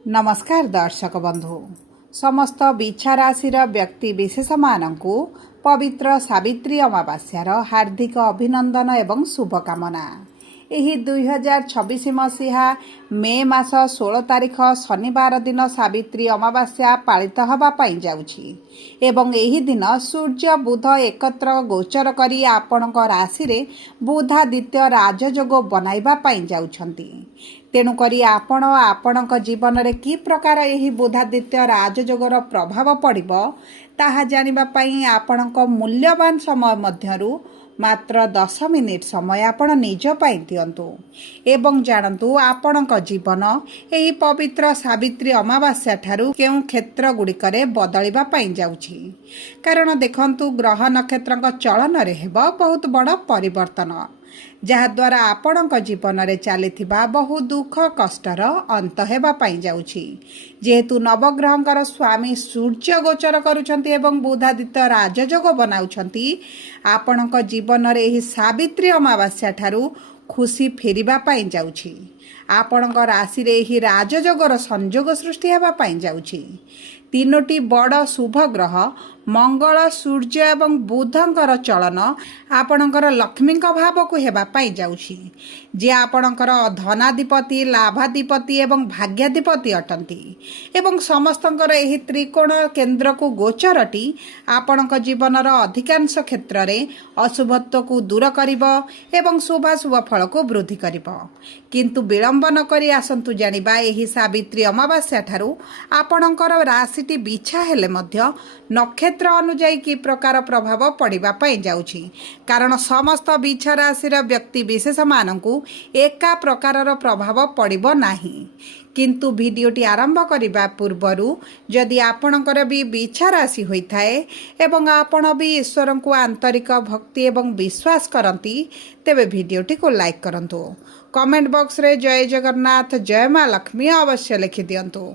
नमस्कार दर्शक बंधु समस्त बिछा राशि व्यक्ति विशेष मानू पवित्र सावित्री अमावास्यार हार्दिक अभिनंदन एवं शुभकामना। यही 2026 मसीहा मे मास 16 तारिख शनिवार दिन सावित्री अमावास्या पालित होगापाई जाउछि एवं एही दिन सूर्य बुध एकत्र गोचर करी आपणक राशि रे बुधादित्य राजयोग बनाइबा पाई जाउछंती। तेणुकरी आपण आपणक जीवन रे कि प्रकार एही बुधादित्य राजयोगर प्रभाव पड़िबो ताहा जानिबा पाई आपणक मूल्यवान समय मध्यरु मात्र 10 मिनिट समय आपण निज पाई दियंतु एवं जानतु आपणक जीवन एही पवित्र सावित्री अमावास्या ठारू केउ क्षेत्र गुड़िकरे बदलिबा पाई जाउछि। कारण देखंतु ग्रह नक्षत्रक चलन रे हेबो बहुत बड़ परिवर्तन जहाद्वारा आपणक जीवन रे चलीथिबा बहु दुख कष्टर अंत हेबा पाई जाउछि। जेहेतु नवग्रहंकर स्वामी सूर्य गोचर करुछंती एवं बुधादित्य राजयोग बनाउछंती आपणक जीवन रे एही सावित्री अमावास्या ठारू खुशी फेरिबा पाई जाउछि। आपणक राशि रे एही राजयोगर संयोग सृष्टि हेबा पाई जाउछि। तीनोटी बड़ शुभ ग्रह मंगल सूर्य एवं बुधंकर चलन आपणकर लक्ष्मी भाव को हेबा पाई जाउछि जे आपणकर धनाधिपति लाभाधिपति एवं भाग्याधिपति अटंती एवं समस्तंकर एही त्रिकोण केंद्र को गोचरटी आपणक जीवनर अधिकांश क्षेत्र रे अशुभत्व को दूर करिबो एवं शुभाशुभ फल को वृद्धि करिबो। किंतु विलंब न करी आसंतु जानिबा एही सावित्री अमावास्या ठारू आपणकर राशिटी बिछा हेले मध्य नक्षत्र अनुଯାୟୀ कि प्रकार प्रभाव पड़िबा पाई जाउछि। कारण समस्त बिछा राशिर व्यक्ति विशेष मानकु एका प्रकारर प्रभाव पड़िबो नाही। किंतु भिडियोटी आरंभ करिबा पूर्वरु जदि आपणकर भी बिछा राशि होइथाए एवं आपण भी ईश्वर को आंतरिक भक्ति एवं विश्वास करंती तेबे भिडियोटी को लाइक करंतु। कमेंट बॉक्स रे जय जगन्नाथ जय मां लक्ष्मी अवश्य लिखि दियंतु।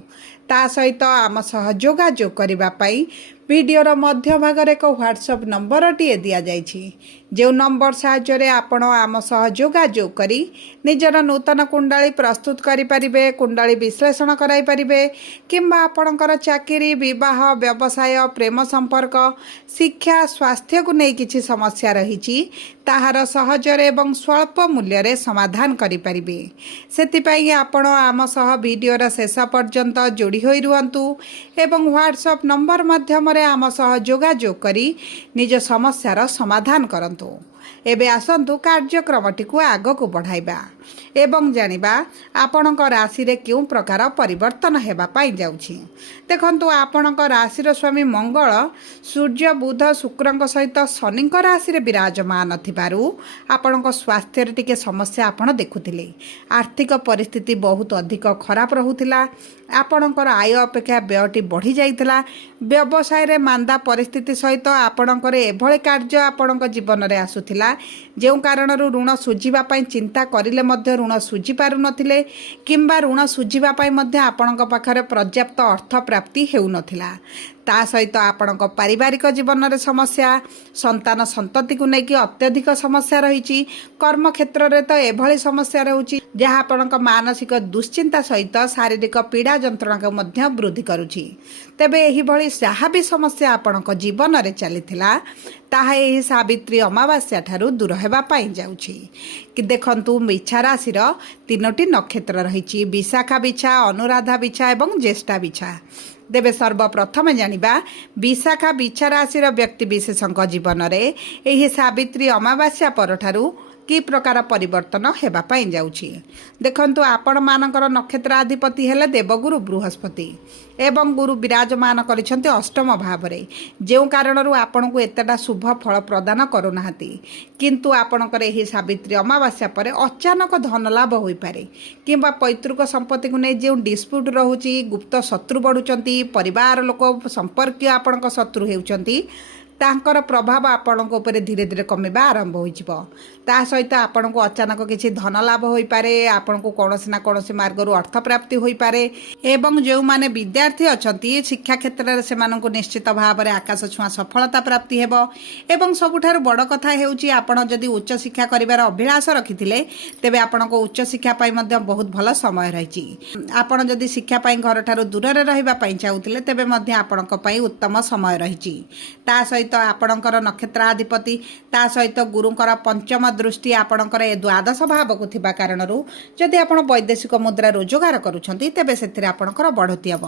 ता सहित आम सह जोगाजोग करिबा पाई वीडियोर मध्य भागरे एक व्हाट्सएप नंबर टीए दिया जाइछि जो नंबर साहाय्य आपण आम सह जोगाजोग करी निजर नूतन कुंडली प्रस्तुत करि परिबे, कुंडली विश्लेषण कराई परिबे किंबा आपणकर चाकरी विवाह व्यवसाय प्रेम संपर्क शिक्षा स्वास्थ्य को नहीं किछि समस्या रहिछि ताहार सहजरे एवं स्वल्प मूल्य रे समाधान करि परिबे। सेतिपई आपण आम सह वीडियोर शेष पर्यंत जोड़ी होई रुहंतु एवं व्हाट्सएप नंबर माध्यम आम सह जोगाजोग करी निज समस्यार समाधान करंतु। एबे आसंतु कार्यक्रमटी को आग को बढ़ाइबा एवं जानिबा आपणक राशि रे क्यों प्रकार परिवर्तन हेबा पाई जाउछि। देखंतु आपणक राशिर स्वामी मंगल सूर्य बुध शुक्रंक सहित शनिक राशि रे विराजमान थिबारु आपणक स्वास्थ्य रे टिके समस्या आपण देखुथिले। आर्थिक परिस्थिति बहुत अधिक खराब रहुथिला। आपणकर आय अपेक्षा व्ययटी बढ़ी जाइथिला। व्यवसाय रे मांदा परिस्थिति सहित आपणकर एभळे कार्य आपणक जीवन रे आसुथिला जेउ कारणरू ऋण सुझिबा पई चिंता करिले मध्य ऋण सुझि पारु नथिले किंबा ऋण सुझिबा पई मध्य आपणक पाखरे पर्याप्त अर्थ प्राप्ति हेउ नथिला। ता सहित आपणक पारिवारिक जीवन रे समस्या संतान संतति को लेकिन अत्यधिक समस्या रही। कर्म क्षेत्र रे तो एभली समस्या रहउची जहाँ आपणक मानसिक दुश्चिंता सहित शारीरिक पीड़ा जंत्रणा को मध्य वृद्धि करुची। तेबे एही भली जहाँ भी समस्या आपणक जीवन रे चलीथिला ताहा एही सावित्री अमावास्या ठारू दूर हेबा पाई जाउची। कि देखंतु बिछा राशिर तीनोटी नक्षत्र रही विशाखा बिछा अनुराधा बिछा एवं ज्येष्ठा बिछा। तेबे सर्वप्रथम जानिबा विशाखा बिछा राशिर व्यक्ति विशेषक जीवन रे एही सावित्री अमावास्या परठारू कि प्रकार परिवर्तन हेबा पाई जाउछि। देखंतु आपण मानकर नक्षत्राधिपति हेले देवगुरु बृहस्पति एवं गुरु विराजमान करिसंते अष्टम भाव रे जेउ कारणरू आपण को एतटा शुभ फल प्रदान करूनाहांती। किंतु आपणकर एही सावित्री अमावास्या परे अचानक धन लाभ होई पारे किंबा पैतृक संपत्ति को नै जेउ डिस्प्यूट रहउची गुप्त शत्रु बढ़ुचंती परिवार लोक संपर्क आपणक शत्रु हेउचंती ତାଙ୍କର ପ୍ରଭାବ ଆପଣଙ୍କ ଉପରେ ଧୀରେ ଧୀରେ କମିବା ଆରମ୍ଭ ହୋଇଯିବ। ତା ସହିତ ଆପଣଙ୍କୁ ଅଚାନକ କିଛି ଧନ ଲାଭ ହୋଇପାରେ, ଆପଣଙ୍କୁ କୌଣସି ନା କୌଣସି ମାର୍ଗରୁ ଅର୍ଥ ପ୍ରାପ୍ତି ହୋଇପାରେ ଏବଂ ଯେଉଁମାନେ ବିଦ୍ୟାର୍ଥୀ ଅଛନ୍ତି ଶିକ୍ଷା କ୍ଷେତ୍ରରେ ସେମାନଙ୍କୁ ନିଶ୍ଚିତ ଭାବରେ ଆକାଶ ଛୁଆଁ ସଫଳତା ପ୍ରାପ୍ତି ହେବ। ଏବଂ ସବୁଠାରୁ ବଡ଼ କଥା ହେଉଛି ଆପଣ ଯଦି ଉଚ୍ଚଶିକ୍ଷା କରିବାର ଅଭିଳାଷ ରଖିଥିଲେ ତେବେ ଆପଣଙ୍କ ଉଚ୍ଚଶିକ୍ଷା ପାଇଁ ମଧ୍ୟ ବହୁତ ଭଲ ସମୟ ରହିଛି। ଆପଣ ଯଦି ଶିକ୍ଷା ପାଇଁ ଘରଠାରୁ ଦୂରରେ ରହିବା ପାଇଁ ଚାହୁଁଥିଲେ ତେବେ ମଧ୍ୟ ଆପଣଙ୍କ ପାଇଁ ଉତ୍ତମ ସମୟ ରହିଛି। ତା ସହିତ ଆପଣଙ୍କର ନକ୍ଷତ୍ରାଧିପତି ତା ସହିତ ଗୁରୁଙ୍କର ପଞ୍ଚମ ଦୃଷ୍ଟି ଆପଣଙ୍କର ଏ ଦ୍ୱାଦଶ ଭାବକୁ ଥିବା କାରଣରୁ ଯଦି ଆପଣ ବୈଦେଶିକ ମୁଦ୍ରା ରୋଜଗାର କରୁଛନ୍ତି ତେବେ ସେଥିରେ ଆପଣଙ୍କର ବଢ଼ୋତ୍ତି ହେବ।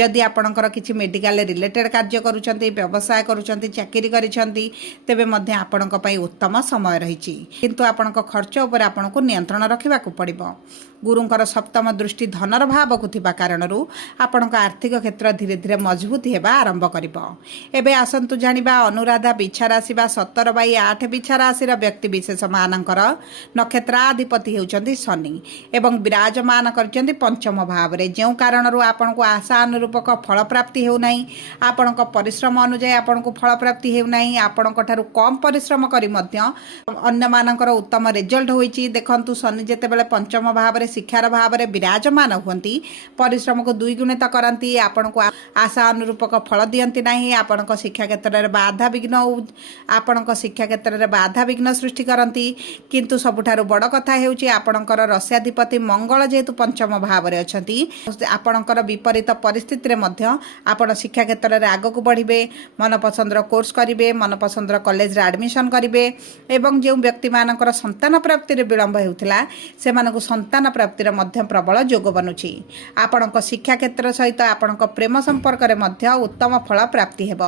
ଯଦି ଆପଣଙ୍କର କିଛି ମେଡ଼ିକାଲ ରିଲେଟେଡ୍ କାର୍ଯ୍ୟ କରୁଛନ୍ତି, ବ୍ୟବସାୟ କରୁଛନ୍ତି, ଚାକିରି କରିଛନ୍ତି ତେବେ ମଧ୍ୟ ଆପଣଙ୍କ ପାଇଁ ଉତ୍ତମ ସମୟ ରହିଛି। କିନ୍ତୁ ଆପଣଙ୍କ ଖର୍ଚ୍ଚ ଉପରେ ଆପଣଙ୍କୁ ନିୟନ୍ତ୍ରଣ ରଖିବାକୁ ପଡ଼ିବ। ଗୁରୁଙ୍କର ସପ୍ତମ ଦୃଷ୍ଟି ଧନର ଭାବକୁ ଥିବା କାରଣରୁ ଆପଣଙ୍କ ଆର୍ଥିକ କ୍ଷେତ୍ର ଧୀରେ ଧୀରେ ମଜବୁତ ହେବା ଆରମ୍ଭ କରିବ। ଏବେ ଆସନ୍ତୁ ଜାଣିବା ଅନୁରାଧା ବିଛା ରାଶି ବା 17/8 ବିଛା ରାଶିର ବ୍ୟକ୍ତିବିଶେଷମାନଙ୍କର ନକ୍ଷତ୍ରାଧିପତି ହେଉଛନ୍ତି ଶନି ଏବଂ ବିରାଜମାନ କରିଛନ୍ତି ପଞ୍ଚମ ଭାବରେ। ଯେଉଁ କାରଣରୁ ଆପଣଙ୍କୁ ଆଶା ଅନୁରୂପକ ଫଳପ୍ରାପ୍ତି ହେଉନାହିଁ, ଆପଣଙ୍କ ପରିଶ୍ରମ ଅନୁଯାୟୀ ଆପଣଙ୍କୁ ଫଳପ୍ରାପ୍ତି ହେଉନାହିଁ, ଆପଣଙ୍କ ଠାରୁ କମ୍ ପରିଶ୍ରମ କରି ମଧ୍ୟ ଅନ୍ୟମାନଙ୍କର ଉତ୍ତମ ରେଜଲ୍ଟ ହୋଇଛି। ଦେଖନ୍ତୁ ଶନି ଯେତେବେଳେ ପଞ୍ଚମ ଭାବରେ ଶିକ୍ଷାର ଭାବରେ ବିରାଜମାନ ହୁଅନ୍ତି ପରିଶ୍ରମକୁ ଦ୍ୱିଗୁଣିତ କରନ୍ତି, ଆପଣଙ୍କୁ ଆଶା ଅନୁରୂପକ ଫଳ ଦିଅନ୍ତି ନାହିଁ, ଆପଣଙ୍କ ଶିକ୍ଷା କ୍ଷେତ୍ରରେ ବାଧାବିଘ୍ନ ସୃଷ୍ଟି କରନ୍ତି। କିନ୍ତୁ ସବୁଠାରୁ ବଡ଼ କଥା ହେଉଛି ଆପଣଙ୍କର ରସ୍ୟାଧିପତି ମଙ୍ଗଳ ଯେହେତୁ ପଞ୍ଚମ ଭାବରେ ଅଛନ୍ତି ଆପଣଙ୍କର ବିପରୀତ ପରିସ୍ଥିତିରେ ମଧ୍ୟ ଆପଣ ଶିକ୍ଷା କ୍ଷେତ୍ରରେ ଆଗକୁ ବଢ଼ିବେ, ମନପସନ୍ଦର କୋର୍ସ କରିବେ, ମନପସନ୍ଦର କଲେଜରେ ଆଡ଼ମିସନ୍ କରିବେ ଏବଂ ଯେଉଁ ବ୍ୟକ୍ତିମାନଙ୍କର ସନ୍ତାନ ପ୍ରାପ୍ତିରେ ବିଳମ୍ବ ହେଉଥିଲା ସେମାନଙ୍କୁ ସନ୍ତାନ ପ୍ରାପ୍ତିର ମଧ୍ୟ ପ୍ରବଳ ଯୋଗ ବନୁଛି। ଆପଣଙ୍କ ଶିକ୍ଷା କ୍ଷେତ୍ର ସହିତ ଆପଣଙ୍କ ପ୍ରେମ ସମ୍ପର୍କରେ ମଧ୍ୟ ଉତ୍ତମ ଫଳ ପ୍ରାପ୍ତି ହେବ।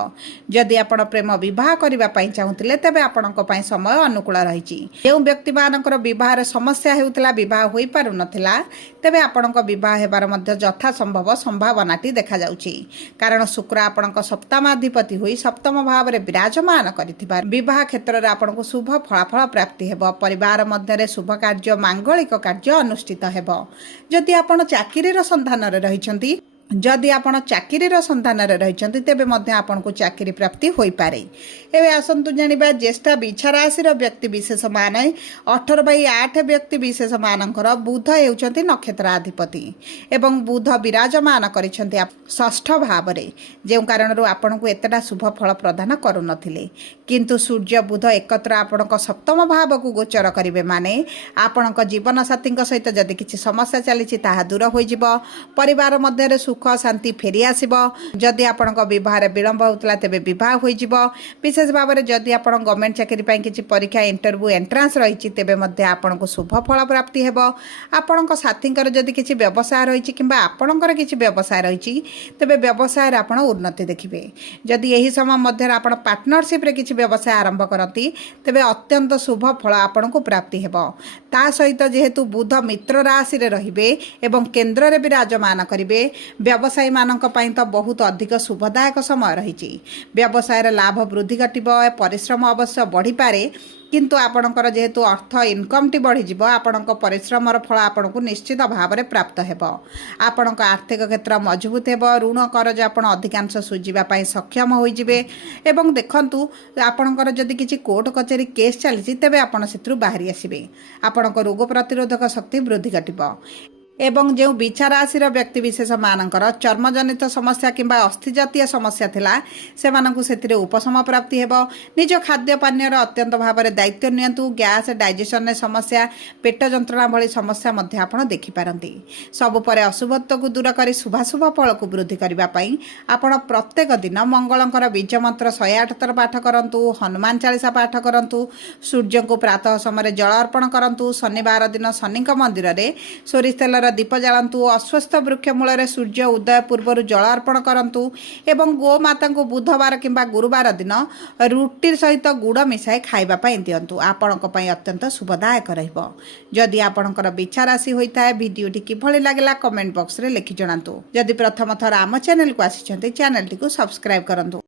ଯଦି ଆପଣ ପ୍ରେମ ବିବାହ କରିବା ପାଇଁ ଚାହୁଁଥିଲେ ତେବେ ଆପଣଙ୍କ ପାଇଁ ସମୟ ଅନୁକୂଳ ରହିଛି। ଯେଉଁ ବ୍ୟକ୍ତିମାନଙ୍କର ବିବାହରେ ସମସ୍ୟା ହେଉଥିଲା, ବିବାହ ହୋଇପାରୁନଥିଲା ତେବେ ଆପଣଙ୍କ ବିବାହ ହେବାର ମଧ୍ୟ ଯଥାସମ୍ଭବ ସମ୍ଭାବନାଟି ଦେଖାଯାଉଛି। କାରଣ ଶୁକ୍ର ଆପଣଙ୍କ ସପ୍ତମାଧିପତି ହୋଇ ସପ୍ତମ ଭାବରେ ବିରାଜମାନ କରିଥିବା ବିବାହ କ୍ଷେତ୍ରରେ ଆପଣଙ୍କୁ ଶୁଭ ଫଳାଫଳ ପ୍ରାପ୍ତି ହେବ। ପରିବାର ମଧ୍ୟରେ ଶୁଭ କାର୍ଯ୍ୟ, ମାଙ୍ଗଳିକ କାର୍ଯ୍ୟ ଅନୁଷ୍ଠିତ ହେବ। ଯଦି ଆପଣ ଚାକିରିର ସନ୍ଧାନରେ ରହିଛନ୍ତି ତେବେ ମଧ୍ୟ ଆପଣଙ୍କୁ ଚାକିରି ପ୍ରାପ୍ତି ହୋଇପାରେ। ଏବେ ଆସନ୍ତୁ ଜାଣିବା ଜ୍ୟେଷ୍ଠା ବିଛା ରାଶିର ବ୍ୟକ୍ତିବିଶେଷମାନେ 18/8 ବ୍ୟକ୍ତିବିଶେଷମାନଙ୍କର ବୁଧ ହେଉଛନ୍ତି ନକ୍ଷତ୍ରାଧିପତି ଏବଂ ବୁଧ ବିରାଜମାନ କରିଛନ୍ତି ଷଷ୍ଠ ଭାବରେ। ଯେଉଁ କାରଣରୁ ଆପଣଙ୍କୁ ଏତେଟା ଶୁଭ ଫଳ ପ୍ରଦାନ କରୁନଥିଲେ, କିନ୍ତୁ ସୂର୍ଯ୍ୟ ବୁଧ ଏକତ୍ର ଆପଣଙ୍କ ସପ୍ତମ ଭାବକୁ ଗୋଚର କରିବେ ମାନେ ଆପଣଙ୍କ ଜୀବନସାଥୀଙ୍କ ସହିତ ଯଦି କିଛି ସମସ୍ୟା ଚାଲିଛି ତାହା ଦୂର ହୋଇଯିବ, ପରିବାର ମଧ୍ୟରେ ସୁଖ ଶାନ୍ତି ଫେରିଆସିବ। ଯଦି ଆପଣଙ୍କ ବିବାହରେ ବିଳମ୍ବ ହେଉଥିଲା ତେବେ ବିବାହ ହୋଇଯିବ। ବିଶେଷ ଭାବରେ ଯଦି ଆପଣ ଗଭର୍ଣ୍ଣମେଣ୍ଟ ଚାକିରି ପାଇଁ କିଛି ପରୀକ୍ଷା ଇଣ୍ଟରଭ୍ୟୁ ଏଣ୍ଟ୍ରାନ୍ସ ରହିଛି ତେବେ ମଧ୍ୟ ଆପଣଙ୍କୁ ଶୁଭ ଫଳ ପ୍ରାପ୍ତି ହେବ। ଆପଣଙ୍କ ସାଥୀଙ୍କର ଯଦି କିଛି ବ୍ୟବସାୟ ରହିଛି କିମ୍ବା ଆପଣଙ୍କର କିଛି ବ୍ୟବସାୟ ରହିଛି ତେବେ ବ୍ୟବସାୟରେ ଆପଣ ଉନ୍ନତି ଦେଖିବେ। ଯଦି ଏହି ସମୟ ମଧ୍ୟରେ ଆପଣ ପାର୍ଟନରସିପ୍ରେ କିଛି ବ୍ୟବସାୟ ଆରମ୍ଭ କରନ୍ତି ତେବେ ଅତ୍ୟନ୍ତ ଶୁଭ ଫଳ ଆପଣଙ୍କୁ ପ୍ରାପ୍ତି ହେବ। ତା ସହିତ ଯେହେତୁ ବୁଧ ମିତ୍ର ରାଶିରେ ରହିବେ ଏବଂ କେନ୍ଦ୍ରରେ ବିରାଜମାନ କରିବେ ବ୍ୟବସାୟୀମାନଙ୍କ ପାଇଁ ତ ବହୁତ ଅଧିକ ଶୁଭଦାୟକ ସମୟ ରହିଛି। ବ୍ୟବସାୟରେ ଲାଭ ବୃଦ୍ଧି ଘଟିବ, ପରିଶ୍ରମ ଅବଶ୍ୟ ବଢ଼ିପାରେ କିନ୍ତୁ ଆପଣଙ୍କର ଯେହେତୁ ଅର୍ଥ ଇନକମ୍ଟି ବଢ଼ିଯିବ ଆପଣଙ୍କ ପରିଶ୍ରମର ଫଳ ଆପଣଙ୍କୁ ନିଶ୍ଚିତ ଭାବରେ ପ୍ରାପ୍ତ ହେବ। ଆପଣଙ୍କ ଆର୍ଥିକ କ୍ଷେତ୍ର ମଜବୁତ ହେବ, ଋଣ କରଜ ଆପଣ ଅଧିକାଂଶ ସୁଝିବା ପାଇଁ ସକ୍ଷମ ହୋଇଯିବେ ଏବଂ ଦେଖନ୍ତୁ ଆପଣଙ୍କର ଯଦି କିଛି କୋର୍ଟ କଚେରୀ କେସ୍ ଚାଲିଛି ତେବେ ଆପଣ ସେଥିରୁ ବାହାରି ଆସିବେ। ଆପଣଙ୍କ ରୋଗ ପ୍ରତିରୋଧକ ଶକ୍ତି ବୃଦ୍ଧି ଘଟିବ ଏବଂ ଯେଉଁ ବିଛା ରାଶିର ବ୍ୟକ୍ତିବିଶେଷମାନଙ୍କର ଚର୍ମଜନିତ ସମସ୍ୟା କିମ୍ବା ଅସ୍ଥି ଜାତୀୟ ସମସ୍ୟା ଥିଲା ସେମାନଙ୍କୁ ସେଥିରେ ଉପଶମ ପ୍ରାପ୍ତି ହେବ। ନିଜ ଖାଦ୍ୟ ପାନୀୟର ଅତ୍ୟନ୍ତ ଭାବରେ ଦାୟିତ୍ୱ ନିଅନ୍ତୁ। ଗ୍ୟାସ୍, ଡାଇଜେସନରେ ସମସ୍ୟା, ପେଟ ଯନ୍ତ୍ରଣା ଭଳି ସମସ୍ୟା ମଧ୍ୟ ଆପଣ ଦେଖିପାରନ୍ତି। ସବୁ ପରେ ଅଶୁଭତ୍ୱକୁ ଦୂର କରି ଶୁଭାଶୁଭ ଫଳକୁ ବୃଦ୍ଧି କରିବା ପାଇଁ ଆପଣ ପ୍ରତ୍ୟେକ ଦିନ ମଙ୍ଗଳଙ୍କର ବୀଜ ମନ୍ତ୍ର 108 ଥର ପାଠ କରନ୍ତୁ, ହନୁମାନ ଚାଳିଶା ପାଠ କରନ୍ତୁ, ସୂର୍ଯ୍ୟଙ୍କୁ ପ୍ରାତଃ ସମୟରେ ଜଳ ଅର୍ପଣ କରନ୍ତୁ, ଶନିବାର ଦିନ ଶନିଙ୍କ ମନ୍ଦିରରେ ସୋରିଷ ତେଲର ଦୀପ ଜାଳନ୍ତୁ, ଅଶ୍ୱସ୍ଥ ବୃକ୍ଷ ମୂଳରେ ସୂର୍ଯ୍ୟ ଉଦୟ ପୂର୍ବରୁ ଜଳ ଅର୍ପଣ କରନ୍ତୁ ଏବଂ ଗୋମାତାଙ୍କୁ ବୁଧବାର କିମ୍ବା ଗୁରୁବାର ଦିନ ରୁଟି ସହିତ ଗୁଡ଼ ମିଶାଇ ଖାଇବା ପାଇଁ ଦିଅନ୍ତୁ। ଆପଣଙ୍କ ପାଇଁ ଅତ୍ୟନ୍ତ ଶୁଭଦାୟକ ରହିବ। ଯଦି ଆପଣଙ୍କର ବିଛା ରାଶି ହୋଇଥାଏ ଭିଡ଼ିଓଟି କିଭଳି ଲାଗିଲା କମେଣ୍ଟ ବକ୍ସରେ ଲେଖି ଜଣାନ୍ତୁ। ଯଦି ପ୍ରଥମ ଥର ଆମ ଚ୍ୟାନେଲକୁ ଆସିଛନ୍ତି ଚ୍ୟାନେଲଟିକୁ ସବସ୍କ୍ରାଇବ୍ କରନ୍ତୁ।